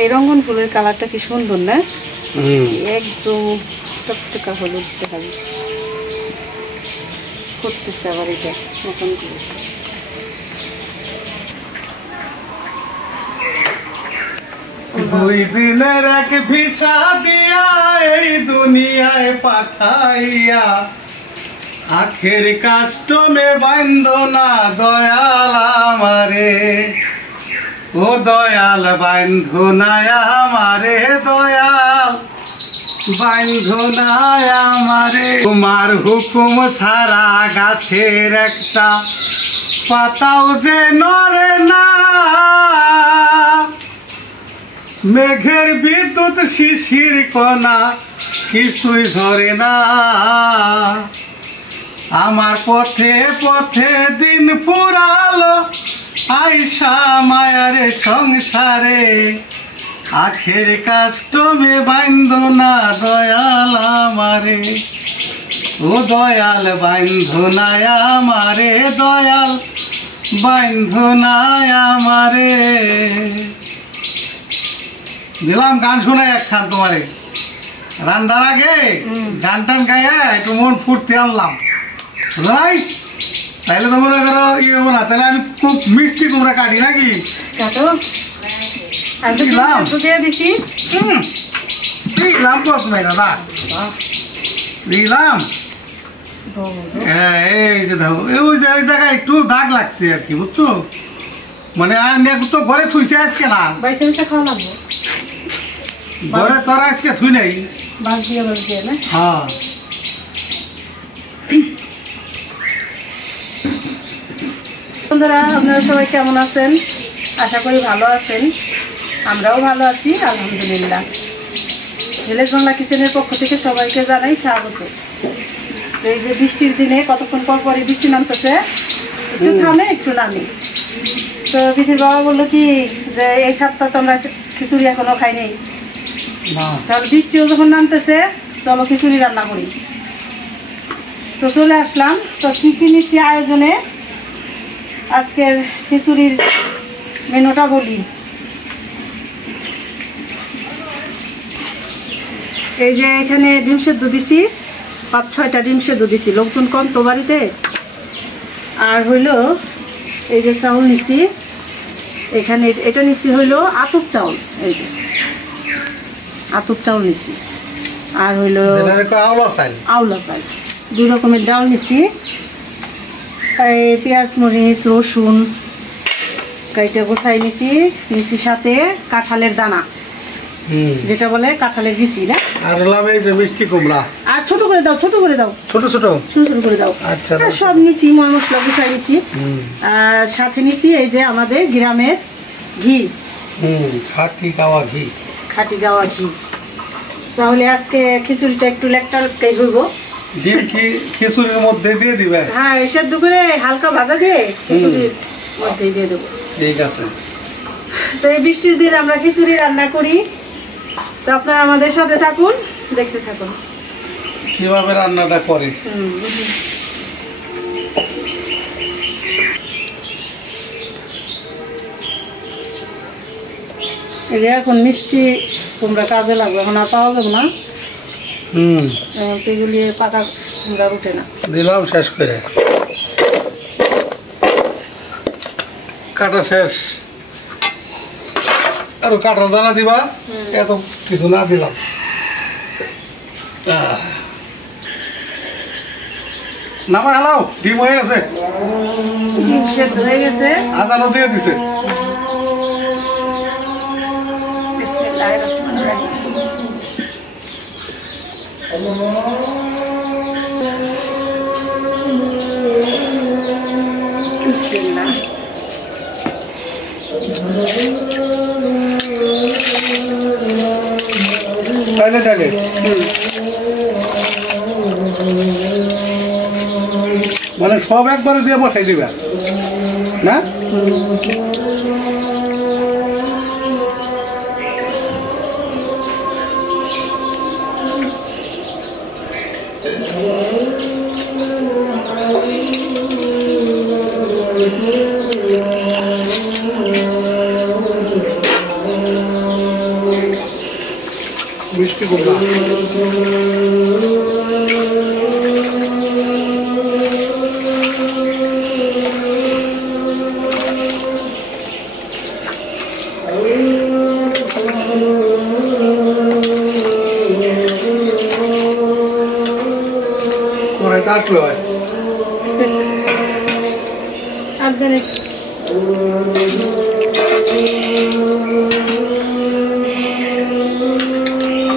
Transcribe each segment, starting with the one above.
এই রঙন ফুলের কালারটা কি সুন্দর না? একদম টকটকা হলুদ দেখা যাচ্ছে। করতেছে আবার এটা নতুন করে। দুই দিনের এক ভিসা দিয়া এই দুনিয়ায় পাঠাইয়া আখের কাস্টমে বান্ধ না দয়াল আমারে, ও দয়াল বান্ধ না আমারে, দয়াল বান্ধ না আমারে। তোমার হুকুম ছাড়া গাছের একটা পাতাও যে নড়ে না, মেঘের বিদ্যুৎ শিশির কণা কিছুই ধরে না। আমার পথে পথে দিন ফুরালো আইসা মায়ারে সংসারে, আখের কাস্টমে বান্ধ না দয়াল আমারে, ও দয়াল বান্ধ না আমারে, দয়াল বান্ধ না আমারে। দিলাম গান শুনে একখান তোমারে রান্নার আগে, গান টান গাইয়া একটু মন ফুর্তি আনলাম, বুঝলাই? তাইলে তো মনে করো ইয়ে হবো না, তাহলে আমি খুব মিষ্টি কুমড়া কাটি নাকি? কাটো দিয়ে দিছি। দিলাম কস ভাই দাদা, দিলাম। হ্যাঁ এই যে দেখো ওই জায়গায় একটু দাগ লাগছে আর কি, বুঝছো? মানে আর তো ঘরে থুইছে আজকে না, খাওয়া লাগবে ঘরে তোরা আজকে থুই নাই। বাস দিয়ে না? হ্যাঁ। বন্ধুরা আপনারা সবাই কেমন আছেন? আশা করি ভালো আছেন। আমরাও ভালো আছি আলহামদুলিল্লাহ। ভিলেজ বাংলা কিচেনের পক্ষ থেকে সবাইকে জানাই স্বাগত। এই যে বৃষ্টির দিনে কতক্ষণ পর পরই বৃষ্টি নামতেছে, একটু থামে একটু নামে। তো বিধির বাবা বললো কি যে এই সপ্তাহ তো আমরা খিচুড়ি এখনো খাই নেই, তাহলে বৃষ্টিও যখন নামতেছে চলো খিচুড়ি রান্না করি। তো চলে আসলাম। তো কী কী নিচ্ছি আয়োজনে আজকের খিচুড়ির মেনুটা বলি। এই যে এখানে ডিম সেদ্ধ দিছি, 5-6টা ডিম সেদ্ধ দিছি, লোকজন কম তো বাড়িতে। আর হইলো এই যে চাউল নিছি, এখানে এটা নিছি হইলো আতপ চাউল, এই যে আতপ চাউল নিছি। আর হইলো আওলা চাল, 2 রকমের ডাল নিছি। এই পেঁয়াজ মরিচ রসুন কাইটা গোছাই নিছি সাথে কাঁঠালের দানা, যেটা বলে কাঁঠালের বিচি না? আর এই যে মিষ্টি কুমড়া, আর ছোট করে দাও, ছোট করে দাও, ছোট ছোট ছোট ছোট করে দাও। আচ্ছা, সব নিছি, মশলা গুছাই নিছি। আর সাথে নিছি এই যে আমাদের গ্রামের ঘি, খাঁটি গাওয়া ঘি, খাঁটি গাওয়া ঘি। তাহলে আজকে খিচুড়িটা একটু লেকটাই হইব। ডিম কি খিচুড়ির মধ্যে দিয়ে দিবে? হ্যাঁ, সেদ্ধ করে হালকা ভাজা দিয়ে খিচুড়ির মধ্যে দিয়ে দেবো। ঠিক আছে। তো এই বৃষ্টির দিন আমরা খিচুড়ি রান্না করি, তো আপনারা আমাদের সাথে থাকুন, দেখতে থাকুন কিভাবে রান্নাটা করে। এই যে এখন মিষ্টি কুমড়া কাজে লাগবে, এখন আর পাওয়া যাবে না। এগুলি পাকা কুমড়া উঠে না। দিলাম শেষ করে, কাটা শেষ। আর কাটা দানা দিবা, এত কিছু না দিলাম। নামা হালাও, ডিম হয়ে গেছে, ডিম সেদ্ধ হয়ে গেছে, আদারও দিয়ে দিছে। মানে সব একবারে দিয়ে বসাই দিবে না? মিষ্টি কুমড়া কড়াই কাটলো হয়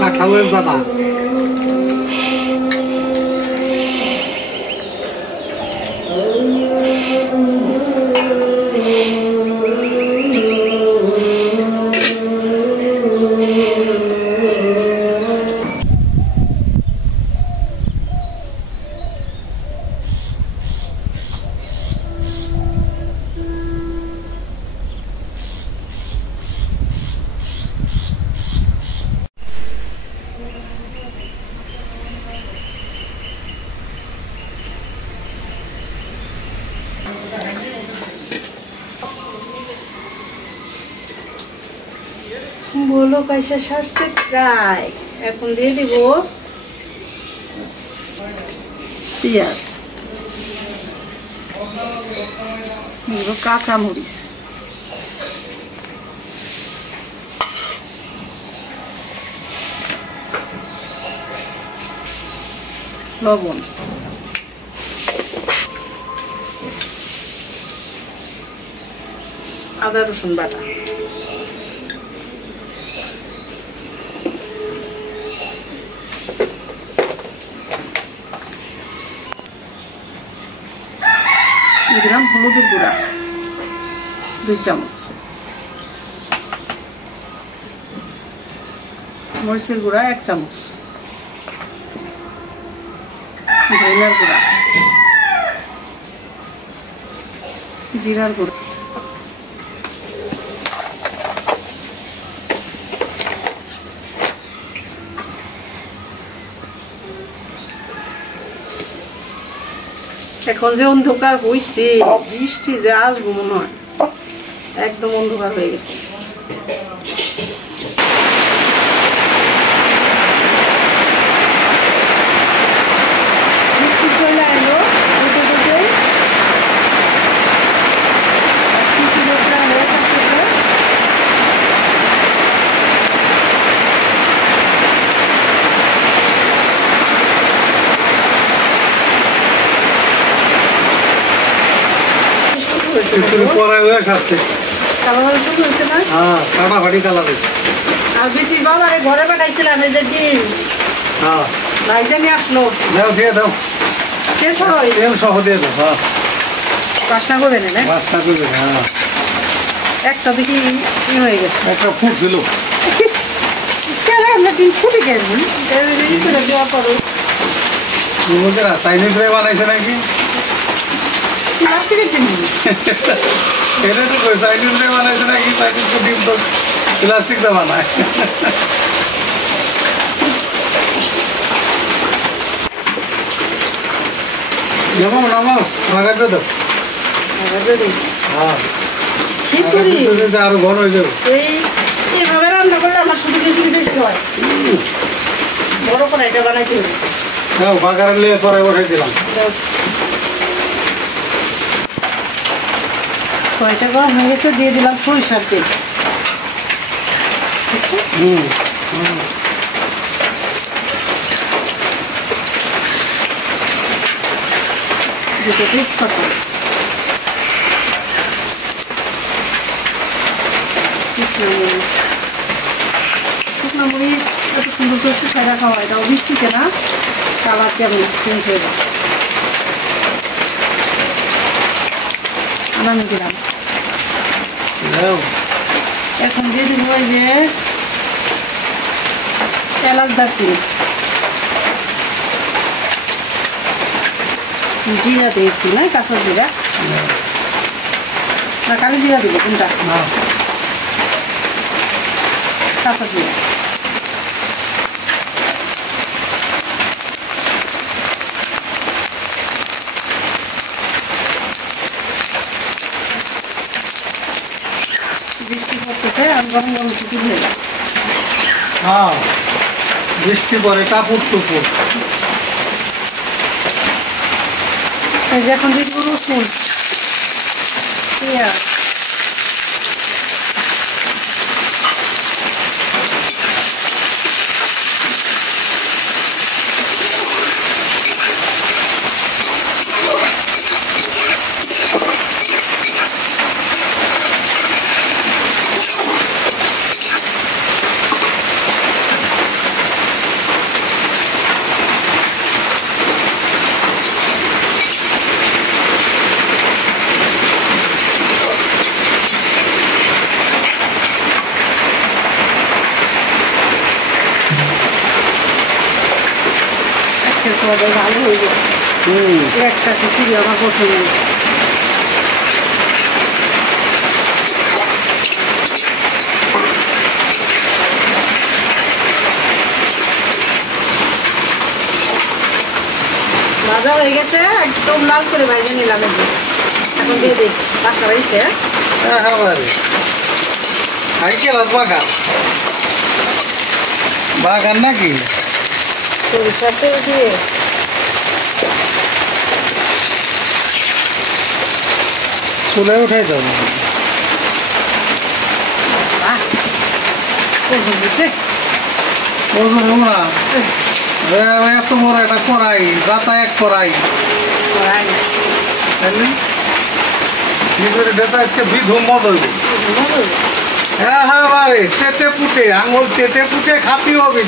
কাঁঠালের দানা বলো কাইসা সারছে প্রায় এখন দিয়ে দিব পেঁয়াজ দিব কাঁচা মরিচ লবণ আদা রসুন বাটা দিলাম হলুদের গুঁড়া 2 চামচ মরিচের গুঁড়া 1 চামচ ধনিয়ার গুঁড়া জিরার গুঁড়া এখন যে অন্ধকার হইছে বৃষ্টি যে আসবো মনে হয় একদম অন্ধকার হয়ে গেছে বৃষ্টি চলে এলো পরে খাচ্ছে শুরু হয়েছে না হ্যাঁ কাটা ফাটি কালা দিচ্ছে আর বিটির বাবারে ঘরে পাঠাইছিলাম এই যে ডিম হ্যাঁ ভাইজানি আসলো দাও দিয়ে দাও তেল সহ তেল সহ দিয়ে দাও হ্যাঁ বাসনা করবে না বাসনা করবে হ্যাঁ একটা দেখি ই হয়ে গেছে একটা ফুট ছিল কেন আমরা ডিম ফুটে গেছি ই করে দেওয়া করো লোকেরা চাইনিজ রে বানাইছে নাকি প্লাস্টিকের ডিম এটা তো চাইনিজ রে বানাইছে নাকি চাইনিজ তো ডিম তো প্লাস্টিক দা বানায় নামাও নামাও লাগাতে দাও হ্যাঁ খিচুড়ি আরো ঘন হয়ে যাবে এইভাবে রান্না করলে আমার শুধু খিচুড়ি বেশি হয় বড় করে এটা বানাইতে হবে দাও বাগারে নিয়ে পরে বসাই দিলাম কয়টা গরম হয়ে গেছে দিয়ে দিলাম সরিষার তেল দুটো তেজপাতা শুকনো মরিচ এত সুন্দর করে শুকায় রাখা হয় এটাও বৃষ্টিতে না কালার কেমন চেঞ্জ হয়ে যায় আনামি দিলাম এখন দিয়ে দিব ওই যে এলাচ দারচিনি জিরা দিয়ে একটু না কাঁচা জিরা না কালি জিরা দিব কোনটা কাঁচা জিরা বৃষ্টি পড়তেছে আর গরম গরম কিছু হয়ে যায় বৃষ্টি পরে টাপুর টুপুর। এই যে এখন দিয়ে দিব রসুন, পেঁয়াজ, ভালো হয়ে যাবে। একটা খিচুড়ি আমার পছন্দ। ভাজা হয়ে গেছে, একদম লাল করে ভাজা নিলাম। এখন দিয়ে দিই বাচ্চা বাড়িতে। বাগান বাগান নাকি? সরিষার তেল দিয়ে চুলে উঠাই দেবো। এত বড় একটা কড়াই, যাতায়াত কড়াই আজকে বিধুম মদ হইব। হ্যাঁ হ্যাঁ বারে চেটে পুটে আঙুল চেটে পুটে খাতি হবে।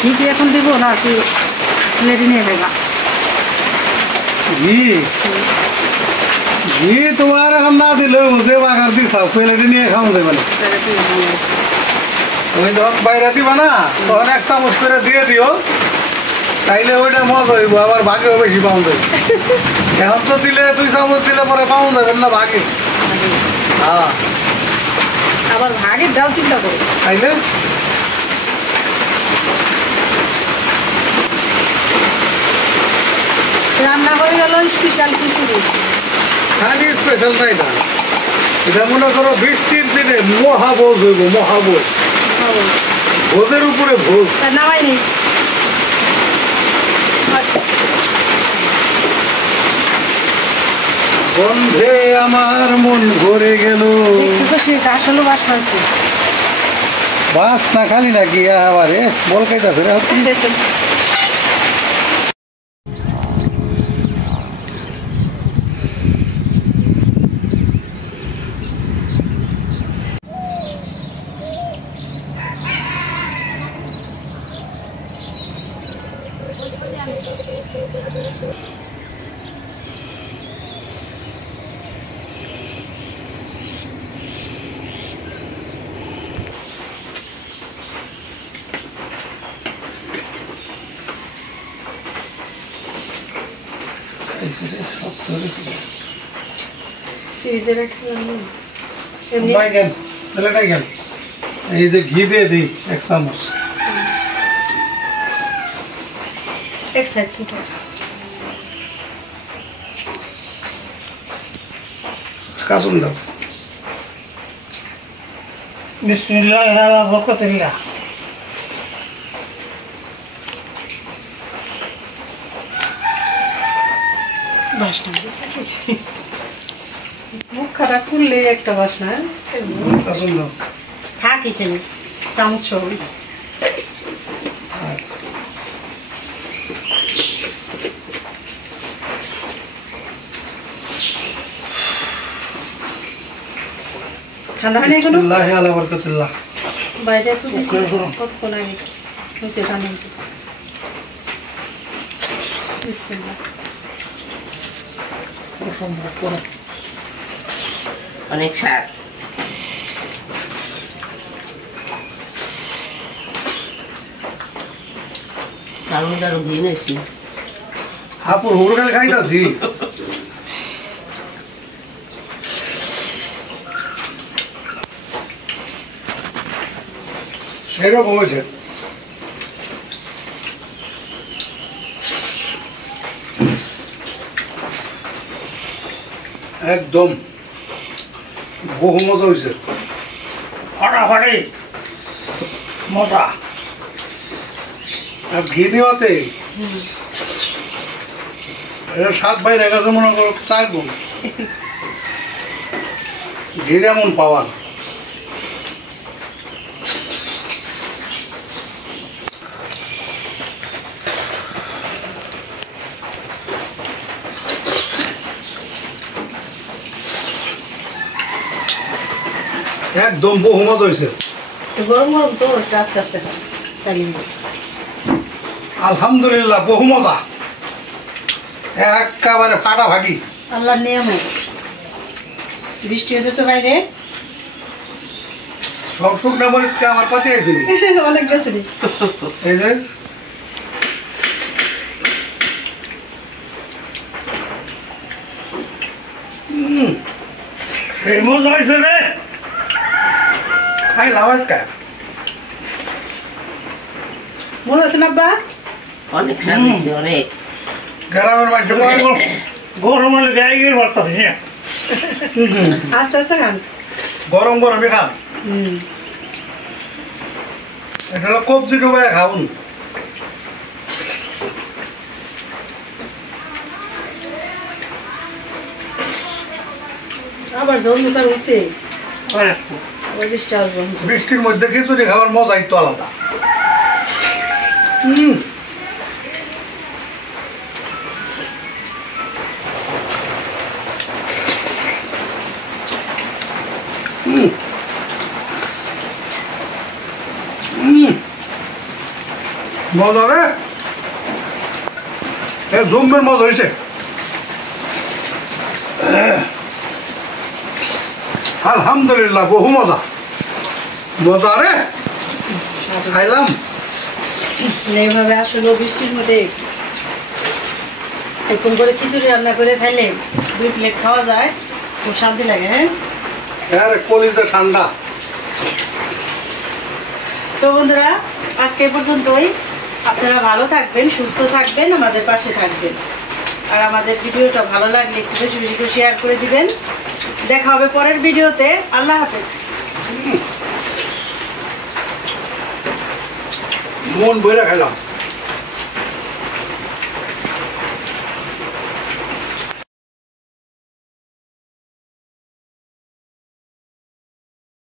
ঠিক এখন দিব না কি প্লেটে নিয়ে দেবা? ঘি ঘি তোমার এখন না দিলেও যে বাগার দিছাও প্লেটে নিয়ে খাওয়া যাবে না। তুমি যখন বাইরে দিবা না তখন 1 চামচ করে দিয়ে দিও, তাইলে ওইটা মজা হইব, আবার ভাগেও বেশি পাউন যাবে। এখন তো দিলে 2 চামচ দিলে পরে পাউন যাবেন না ভাগে। হ্যাঁ আবার ভাগের ডাল চিন্তা করো তাইলে রান্না হয়ে গেল স্পেশাল খিচুড়ি। খালি স্পেশাল তাই না, এটা মনে করো বৃষ্টির দিনে মহাভোজ হইব। মহাভোজ, ভোজের উপরে ভোজ। নামাইনি গন্ধে আমার মন ভরে গেল। আসলে বাসা হয়েছে বাস না খালি নাকি আবারে বল খাইতেছে রে। ফ্রিজে রাখছিলাম এই যে ঘি দিয়ে দিই 1 চামচ। এক সাইড থেকে কাজুন দাও। বিসমিল্লাহ বরকতুল্লাহ। মুখ খারাপ করলে একটা বাসনা কাজুন দাও। থাক এখানে চামচ সহ। ঠান্ডা হয় না এগুলো? বিসমিল্লাহি আলা বারাকাতুল্লাহ। বাইরে তো কতক্ষণ আগে হয়েছে ঠান্ডা হয়েছে। বিসমিল্লাহ। অনেক স্বাদ। তার মধ্যে আরো ঘি নিয়েছি। আপু হুড়গাল খাইতাছি। সেরকম হয়েছে। একদম বহু মজা হয়েছে ফাটাফাটি মজা আর ঘি দেওয়াতে এটা স্বাদ বাইরে গেছে মনে করো 4 গুণ ঘির এমন পাওয়ার একদম বহু মজা হয়েছে গরম গরম তো আস্তে আস্তে তাই আলহামদুলিল্লাহ বহু মজা একেবারে ফাটাফাটি আল্লাহর নিয়মে বৃষ্টি হতেছে বাইরে সব শুকনা মরিচকে আমার পাতে ফেলি অনেক গেছে রে এই যে এই মজা হয়েছে রে খাইলাম একটা মনে আছে না আব্বা অনেক স্বাদ হয়েছে অনেক গ্রামের মানুষ গরম হলে গায়ে গিয়ে বাড়তেছে আস্তে আস্তে খান গরম গরমই খান এটা হলো কবজি ডুবাই খাউন আবার জল মতো হয়েছে আবার বৃষ্টি আসবে বৃষ্টির মধ্যে খিচুড়ি খাওয়ার মজাই তো আলাদা মজা রে জমের মজা হয়েছে আলহামদুলিল্লাহ বহু মজা মজা রে খাইলাম এইভাবে আসলে বৃষ্টির মধ্যে এরকম করে খিচুড়ি রান্না করে খাইলে 2 প্লেট খাওয়া যায় খুব শান্তি লাগে হ্যাঁ হ্যাঁ কলিজা ঠান্ডা তো বন্ধুরা আজকে এই পর্যন্তই আপনারা ভালো থাকবেন সুস্থ থাকবেন আমাদের পাশে থাকবেন আর আমাদের ভিডিওটা ভালো লাগলে একটু বেশি বেশি করে শেয়ার করে দিবেন দেখা হবে পরের ভিডিওতে আল্লাহ হাফেজ মন বইরা খাইলাম